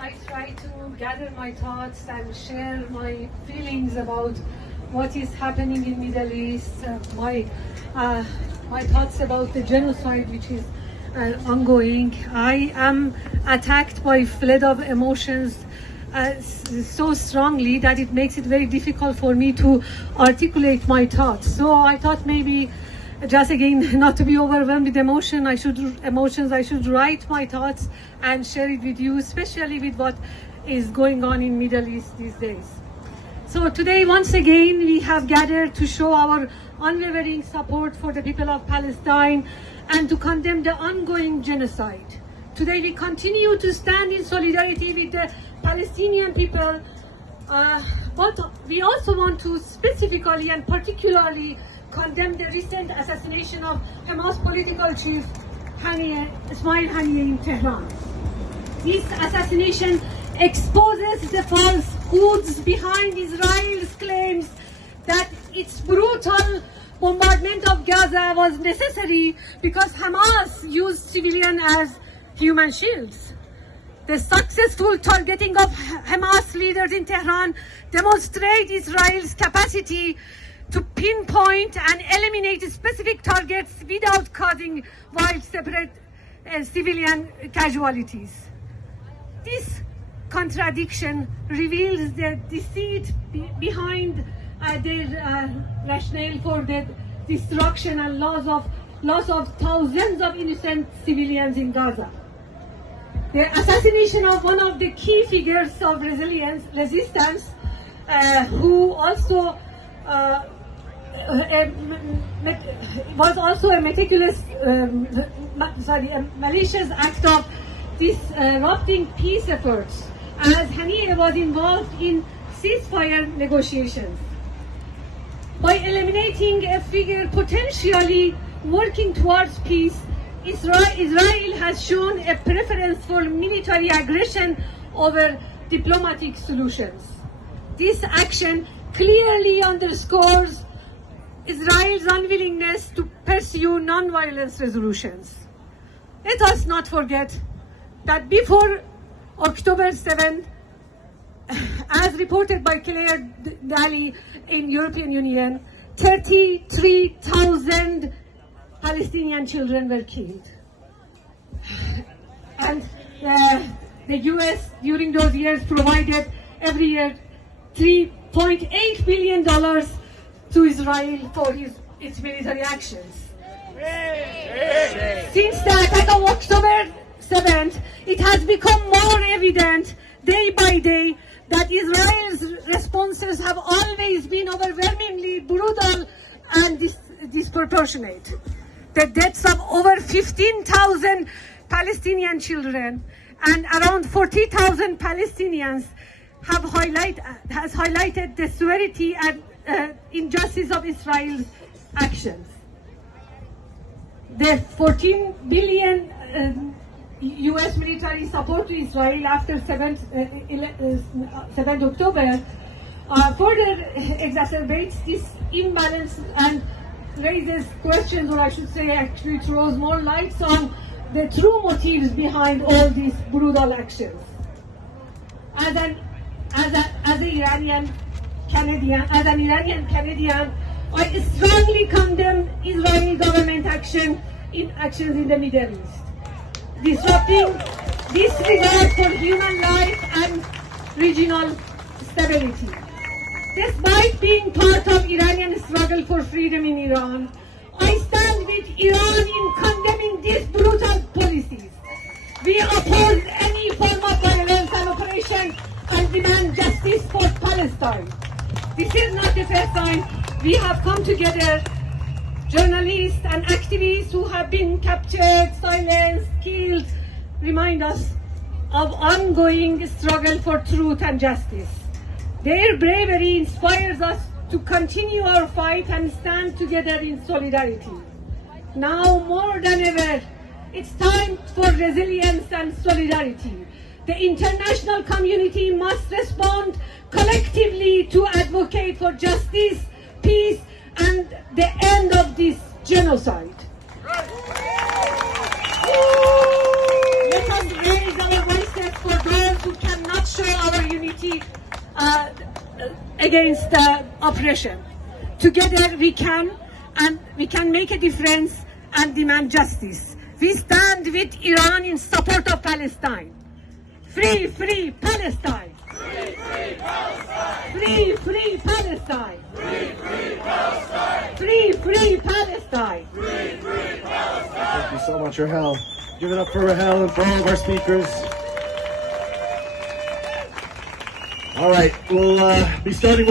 I try to gather my thoughts and share my feelings about what is happening in Middle East, my thoughts about the genocide which is ongoing. I am attacked by flood of emotions so strongly that it makes it very difficult for me to articulate my thoughts. So I thought maybe just again not to be overwhelmed with emotions, I should write my thoughts and share it with you, especially with what is going on in Middle East these days. So today, once again, we have gathered to show our unwavering support for the people of Palestine and to condemn the ongoing genocide. Today, we continue to stand in solidarity with the Palestinian people, but we also want to specifically and particularly condemn the recent assassination of Hamas political chief Ismail Haniyeh in Tehran. This assassination exposes the falsehoods behind Israel's claims that its brutal bombardment of Gaza was necessary because Hamas used civilians as human shields. The successful targeting of Hamas leaders in Tehran demonstrates Israel's capacity to pinpoint and eliminate specific targets without causing widespread civilian casualties. This contradiction reveals the deceit behind their rationale for the destruction and loss of thousands of innocent civilians in Gaza. The assassination of one of the key figures of resistance, who also was also a malicious act of disrupting peace efforts, as Haniyeh was involved in ceasefire negotiations. By eliminating a figure potentially working towards peace, Israel has shown a preference for military aggression over diplomatic solutions. This action clearly underscores Israel's unwillingness to pursue non-violence resolutions. Let us not forget that before October 7th, as reported by Claire Daly in European Union, 33,000 Palestinian children were killed. And the US during those years provided every year $3.8 billion to Israel for its military actions. Since the attack of October 7th, it has become more evident day by day that Israel's responses have always been overwhelmingly brutal and disproportionate. The deaths of over 15,000 Palestinian children and around 40,000 Palestinians has highlighted the severity and injustice of Israel's actions. The 14 billion US military support to Israel after 7th October further exacerbates this imbalance and raises questions, or I should say actually throws more lights on the true motives behind all these brutal actions. As an Iranian Canadian, I strongly condemn Israeli government actions in the Middle East, disrupting disregard for human life and regional stability. Despite being part of Iranian struggle for freedom in Iran, I stand with Iran in condemning these brutal policies. We oppose any form of violence and oppression and demand justice for Palestine. This is not the first time we have come together, journalists and activists who have been captured, silenced, killed, remind us of ongoing struggle for truth and justice. Their bravery inspires us to continue our fight and stand together in solidarity. Now more than ever, it's time for resilience and solidarity. The international community must respond collectively to advocate for justice, peace, and the end of this genocide. Let us raise our voices for those who can against oppression. Together we can, and we can make a difference and demand justice. We stand with Iran in support of Palestine. Free, free Palestine! Free, free Palestine! Free, free Palestine! Free, free Palestine! Free, free Palestine! Free, free Palestine! Thank you so much, Rahel. Give it up for Rahel and for all of our speakers. All right, we'll be starting with